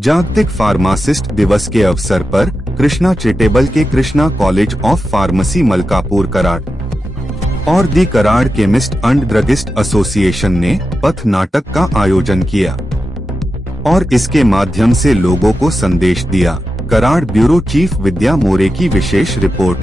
जागतिक फार्मासिस्ट दिवस के अवसर पर कृष्णा चैरिटेबल के Krishna college of pharmacy Malkapur Karad और the Karad chemist and druggist association ने पथ नाटक का आयोजन किया और इसके माध्यम से लोगों को संदेश दिया। कराड़ ब्यूरो चीफ विद्या मोरे की विशेष रिपोर्ट।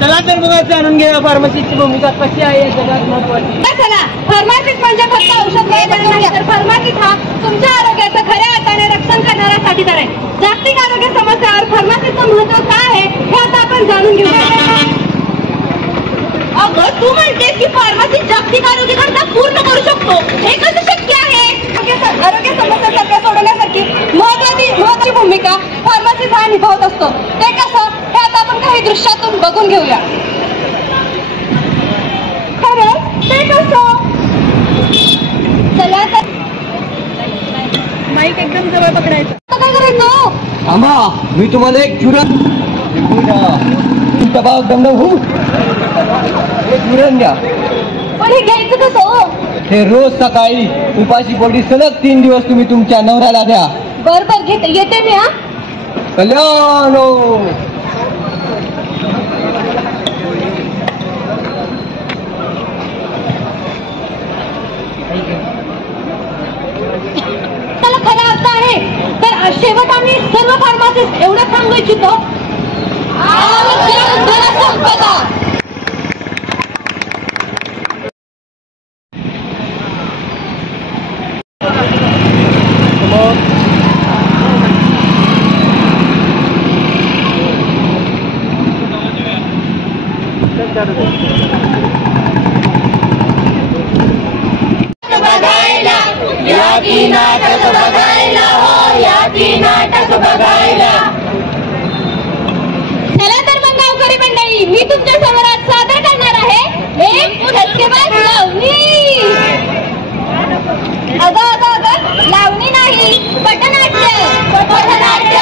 चला तर बघा जाणून घेऊया फार्मसीची भूमिका कशी आहे या जगात महत्त्वाची। चला, फार्मसिस्ट म्हणजे फक्त औषध देणारा नाही, तर फार्मसिस्ट हा तुमच्या आरोग्याचं खऱ्या अर्थाने रक्षण करणारा साथीदार आहे। जागतिक आरोग्य समस्यावर फार्मसिस्टचं महत्त्व काय आहे हे आता आपण जाणून घेऊया। अगं तू म्हणतेस की फार्मसिस्ट जागतिक आरोग्य गरजा पूर्ण करू शकतो, हे कसं शक्य आहे? आरोग्य समस्या सोडवण्यासाठी महत्त्वाची भूमिका फार्मसिस्ट हा निभावत असतो। ते कसं हे आता आपण काही दृश्यातून बघून घेऊया। खरं ते कसं? चला तर माईक एकदम जवळ पकडायचं। काय करायचं? थांबा, मी तुम्हाला एक चुरण दबाव दमदम होऊ एक चुरण द्या। पण हे घ्यायचं कसं? हे रोज सकाळी उपाशी पोटी सलग 3 दिवस तुम्ही तुमच्या नवऱ्याला द्या। बरोबर येते मी। हा कल्याण त्याला खरा अर्थ आहे। तर शेवट आम्ही सर्व फार्मासिस्ट एवढं सांगू इच्छितो, संपदा नाटक बघायला हो, नाटक बघायला। चला तर मग गावकरी मंडळी, मी तुमच्या समोर सादर करणार आहे एक धसकेबाज लावणी। अगं लावणी नाही, पटनाट्य। पथनाट्य?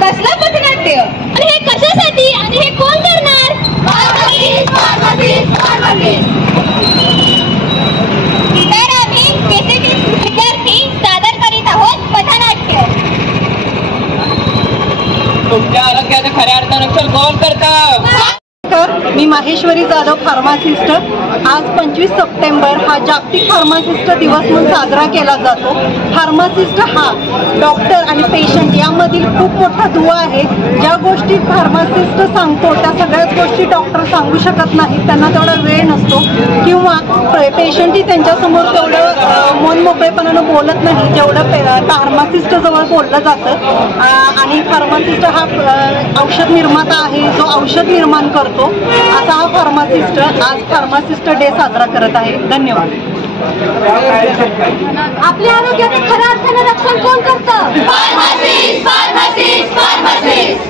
कसलं पथनाट्य? आणि हे कशासाठी आणि हे कोण करणार? तर आम्ही विद्यार्थी सादर करीत आहोत पथनाट्य। तुमच्या आरोग्याचं खऱ्या अर्थानं रक्षण कोण करतं? मी माहेश्वरी जाधव फार्मासिस्ट। आज 25 सप्टेंबर हा जागतिक फार्मासिस्ट दिवस म्हणून साजरा केला जातो। फार्मासिस्ट हा डॉक्टर आणि पेशंट यामधील खूप मोठा दुवा आहे। ज्या गोष्टी फार्मासिस्ट सांगतो त्या सगळ्याच गोष्टी डॉक्टर सांगू शकत नाही, त्यांना तेवढा वेळ नसतो किंवा पेशंटही त्यांच्यासमोर तेवढं मन मोकळेपणानं बोलत नाही जेवढं फार्मासिस्ट जवळ बोललं जातं। आणि फार्मासिस्ट हा औषध निर्माता आहे, जो औषध निर्माण करतो। असा हा फार्मासिस्ट आज फार्मासिस्ट डे साजरा करत आहे। धन्यवाद। आपल्या आरोग्याचं खऱ्या अर्थानं रक्षण कोण करतं? Pharmacist, pharmacist, pharmacist.